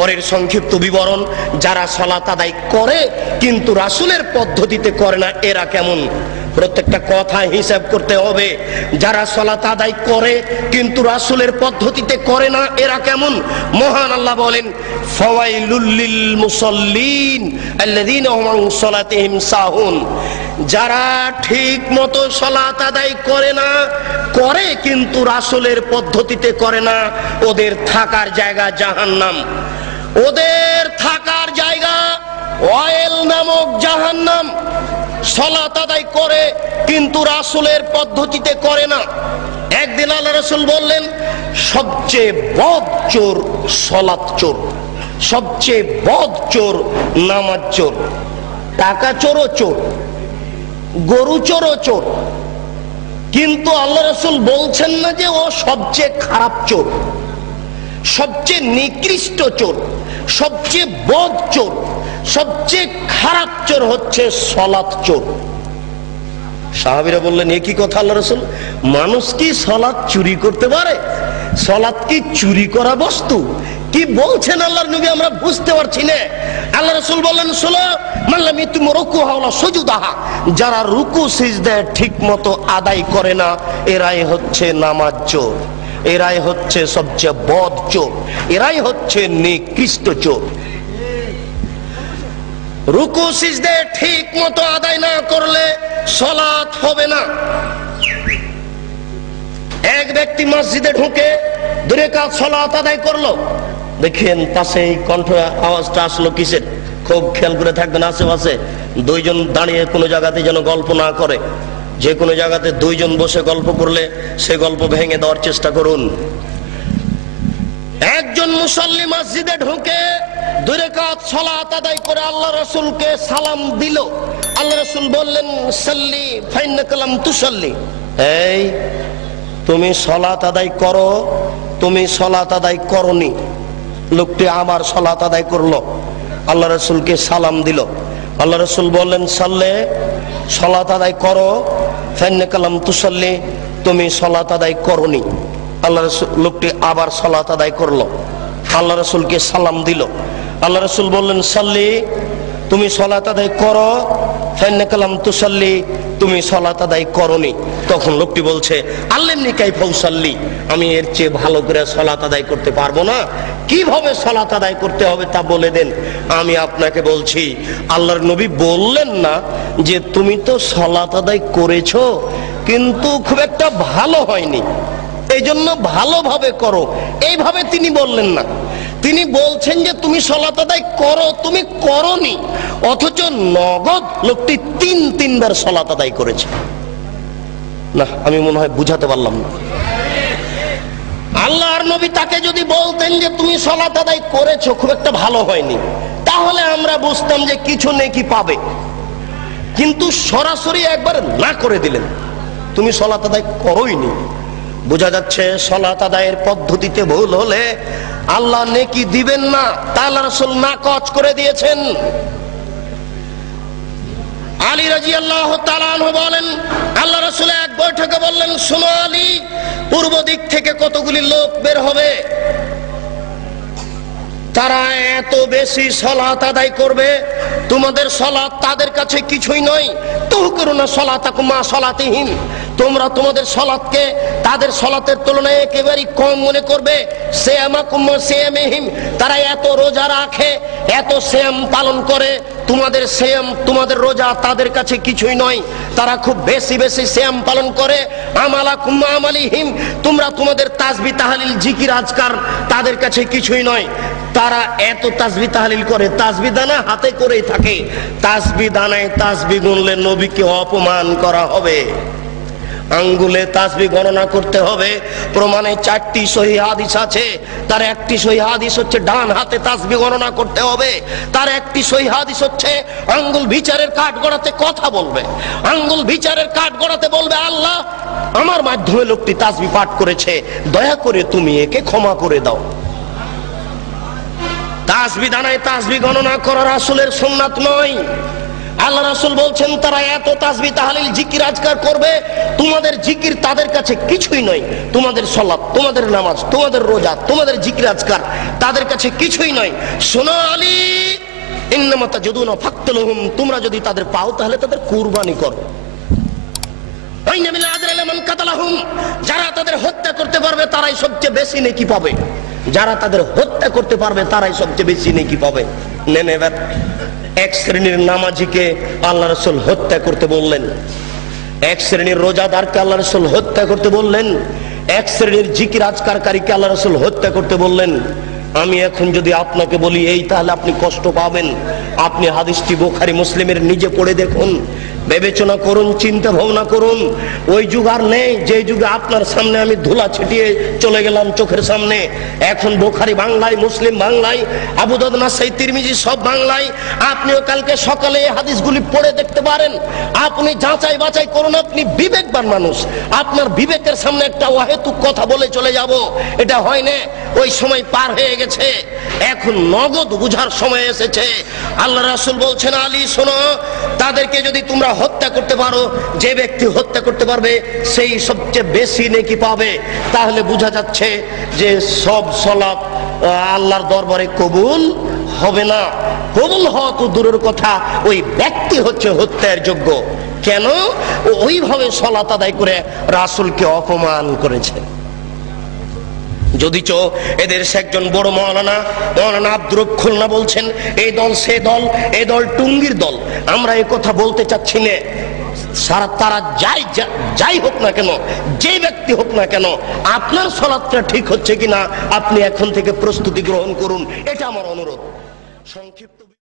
পরের সংক্ষিপ্ত বিবরণ, যারা সালাত আদায় করে কিন্তু রাসূলের পদ্ধতিতে করে না এরা কেমন? প্রত্যেকটা কথা হিসাব করতে হবে। যারা সালাত আদায় করে কিন্তু রাসূলের পদ্ধতিতে করে না এরা কেমন? মহান আল্লাহ বলেন, ফাওয়াইলুল লিল মুসাল্লিন আল্লাযীনা হুম আন সালাতিহিম সাহুন। যারা ঠিক মতো সালাত আদায় করে না, করে কিন্তু রাসূলের পদ্ধতিতে করে না, ওদের থাকার জায়গা জাহান্নাম। ওদের থাকার জায়গা ওয়াইল নামক জাহান্নাম। সালাত আদায় করে কিন্তু রাসূলের পদ্ধতিতে করে না। একদিন আল্লাহ রাসূল বললেন, সবচেয়ে বদ চোর সালাত চোর, সবচেয়ে বদ চোর নামাজ চোর। টাকা চোরও চোর, গরু চোরও চোর, কিন্তু আল্লাহ রাসূল বলছেন না যে ও সবচেয়ে খারাপ চোর। সবচেয়ে নিকৃষ্ট চোর, সবচেয়ে বদ চোর, সবচেয়ে খারাপ চোর হচ্ছে সালাত চোর। সাহাবীরা বললেন, এ কি কথা আল্লাহ রাসূল? মানুষ কি সালাত চুরি করতে পারে? সালাত কি চুরি করা বস্তু? কি বলছেন আল্লাহর নবী, আমরা বুঝতে পারছি না। আল্লাহ রাসূল বললেন, শোনো, মাল্লাম ইতুম রুকুহা ওয়া সুজুদাহা, যারা রুকু সিজদা ঠিক মতো আদায় করে না এরাই হচ্ছে নামাজ চোর, এরাই হচ্ছে সবচেয়ে বদ চোর, এরাই হচ্ছে নিকৃষ্ট চোর। রুকু সিজদা ঠিক মতো আদায় না করলে সালাত হবে না। এক ব্যক্তি মসজিদে ঢুকে 2 রাকাত সালাত আদায় করলো, দেখেন পাশে কণ্ঠ আওয়াজটা আসলো কিসের? খুব খেয়াল করে থাকবেন আশেপাশে দুইজন দাঁড়িয়ে কোনো জায়গাতে যেন গল্প না করে। যে কোনো জায়গাতে দুইজন বসে গল্প করলে সে গল্প ভেঙে দেওয়ার চেষ্টা করুন। একজন মুসল্লি মসজিদে ঢুকে 2 রাকাত সালাত আদায় করে আল্লাহ রাসূলকে সালাম দিল। আল্লাহ রাসূল বললেন, সাল্লি ফাইন্নাকা লাম তুসাল্লি, এই তুমি সালাত আদায় করো, তুমি সালাত আদায় করনি। লোকটি আবার সালাত আদায় করলো, আল্লাহ রাসূলকে সালাম দিল। আল্লাহ রাসূল বললেন, সাল্লে, সালাত আদায় করো, ফাইন্নাকা লাম তুসাল্লি, তুমি সালাত আদায় করনি। আল্লাহ রাসূল, লোকটি আবার সালাত আদায় করলো, আল্লাহ রাসূলকে সালাম দিল। আল্লাহ রাসূল বললেন, সাল্লি, তুমি সালাত আদায় করো, ফাইন্নাকা লাম তুসাল্লি, তুমি সালাত আদায় করনি। তখন লোকটি বলছে, আল্লিমনি কাইফা উসাল্লি, আমি এর চেয়ে ভালো করে সালাত আদায় করতে পারবো না, কিভাবে সালাত আদায় করতে হবে তা বলে দেন। আমি আপনাকে বলছি, আল্লাহর নবী বললেন না যে তুমি তো সালাত আদায় করেছো কিন্তু খুব একটা ভালো হয়নি, এই জন্য ভালোভাবে করো, এইভাবে তিনি বললেন না। তিনি বলছেন যে তুমি সালাত আদায় করো, তুমি করনি, অথচ নগদ লোকটি 3 বার সালাত আদায় করেছে। না, আমি মনে হয় বুঝাতে পারলাম না। আল্লাহর নবী তাকে যদি বলতেন যে তুমি সালাত আদায় করেছো, খুব একটা ভালো হয়নি, তাহলে আমরা বুঝতাম যে কিছু নেকি পাবে। কিন্তু সরাসরি একবার না করে দিলেন, তুমি সালাত আদায় করোইনি। বোঝা যাচ্ছে সালাত আদায়ের পদ্ধতিতে ভুল হলে আল্লাহ নেকি দিবেন না, তা আল্লাহ রাসূল নাকচ করে দিয়েছেন। আলী রাদিয়াল্লাহু তাআলা আনহু বলেন, আল্লাহ রাসূল এক বৈঠকে বললেন, শোনো আলী, পূর্ব দিক থেকে কতগুলি লোক বের হবে, তারা এত বেশি সালাত আদায় করবে, তোমাদের সালাত তাদের কাছে কিছুই নয়। তুহকিরুনা সালাতাকুম মা সালাতিহিম, তোমরা তোমাদের সালাতকে তাদের সালাতের তুলনায় একেবারেই কম মনে করবে। সিয়ামাকুম ওয়া সিয়ামিহিম, তারা এত রোজা রাখে, এত সিয়াম পালন করে, তোমাদের সিয়াম, তোমাদের রোজা তাদের কাছে কিছুই নয়, তারা খুব বেশি বেশি সিয়াম পালন করে। আমালাকুম আমালিহিম, তোমরা তোমাদের তাসবিহ তাহলিল জিকির আজকার তাদের কাছে কিছুই নয়, তারা এত তাসবিহ তাহলিল করে, তাসবিহ দানা হাতে করেই থাকে, তাসবিহ দানায় তাসবিহ গুনলে নবীকে অপমান করা হবে। আঙ্গুলে তাসবিহ গণনা করতে হবে, প্রমাণে 4টি সহিহ হাদিস আছে। তার একটি সহিহ হাদিস হচ্ছে ডান হাতে তাসবিহ গণনা করতে হবে, তার একটি সহিহ হাদিস হচ্ছে আঙ্গুল বিচারের কাঠ গড়াতে কথা বলবে, আঙ্গুল বিচারের কাঠ গড়াতে বলবে, আল্লাহ আমার মাধ্যমে লোকটি তাসবিহ পাঠ করেছে, দয়া করে তুমি একে ক্ষমা করে দাও। তাসবিহ দানায় তাসবিহ গণনা করা রাসূলের সুন্নাত নয়। আল্লাহ রাসূল বলছেন তারা এত তাসবিহ তাহলিল জিকির আজকার করবে, তোমাদের জিকির তাদের কাছে কিছুই নয়। তোমাদের সালাত, তোমাদের নামাজ, তোমাদের রোজা, তোমাদের জিকির আজকার তাদের কাছে কিছুই নয়। শোনো আলী, ইন্নামা তাজুদুনা ফাকতুলহুম, তোমরা যদি তাদের পাও তাহলে তাদের কুরবানি করো। আইনা মিন আজরি লিমান কাতালাহুম, যারা তাদের হত্যা করতে পারবে তারাই সবচেয়ে বেশি নেকি পাবে। যারা তাদের হত্যা করতে পারবে তারাই সবচেয়ে বেশি নেকি পাবে। নেন এবার এক শ্রেণীর নামাজিকে আল্লাহ রাসূল হত্যা করতে বললেন, এক শ্রেণীর রোজাদারকে আল্লাহ রাসূল হত্যা করতে বললেন, এক শ্রেণীর জিকির আজকারকারীকে আল্লাহ রাসূল হত্যা করতে বললেন। আমি এখন যদি আপনাকে বলি এই, তাহলে আপনি কষ্ট পাবেন। আপনি হাদিসটি বুখারী মুসলিমের নিজে পড়ে দেখুন, বিবেচনা করুন, চিন্তা ভাবনা করুন। ওই যুগ আর নেই যে যুগে আপনার সামনে আমি ধুলা ছিটিয়ে চলে গেলাম চোখের সামনে। এখন বুখারী বাংলায়, মুসলিম বাংলায়, আবু দাউদ, নাসাই, তিরমিজি সব বাংলায়। আপনিও কালকে সকালে এই হাদিসগুলি পড়ে দেখতে পারেন। আপনি যাচাই বাছাই করুন, আপনি বিবেকবান মানুষ। আপনার বিবেকের সামনে একটা অহেতুক কথা বলে চলে যাব, এটা হয় না। ওই সময় পার হয়ে গেছে, এখন নগদ বুঝার সময় এসেছে। আল্লাহ রাসূল বলছেন আলী শোনো, তাদেরকে যদি তোমরা হত্যা করতে পারো, যে ব্যক্তি হত্যা করতে পারবে সেই সবচেয়ে বেশি নেকি পাবে। তাহলে বোঝা যাচ্ছে যে সব সালাত আল্লাহর দরবারে কবুল হবে না। কবুল হওয়া তো দূরের কথা, ওই ব্যক্তি হচ্ছে হত্যার যোগ্য। কেন? ওইভাবে সালাত আদায় করে রাসূলকে অপমান করেছে। যদিচ এদের একজন বড় মৌলানা আব্দুর রব খুলনা বলছেন এই দল সে দল, এই দল টুঙ্গির দল। আমরা এই কথা বলতে চাচ্ছি না। সারা তারা যাই হোক না কেন, যে ব্যক্তি হোক না কেন, আপনার সালাতটা ঠিক হচ্ছে কিনা আপনি এখন থেকে প্রস্তুতি গ্রহণ করুন, এটা আমার অনুরোধ। সংক্ষিপ্ত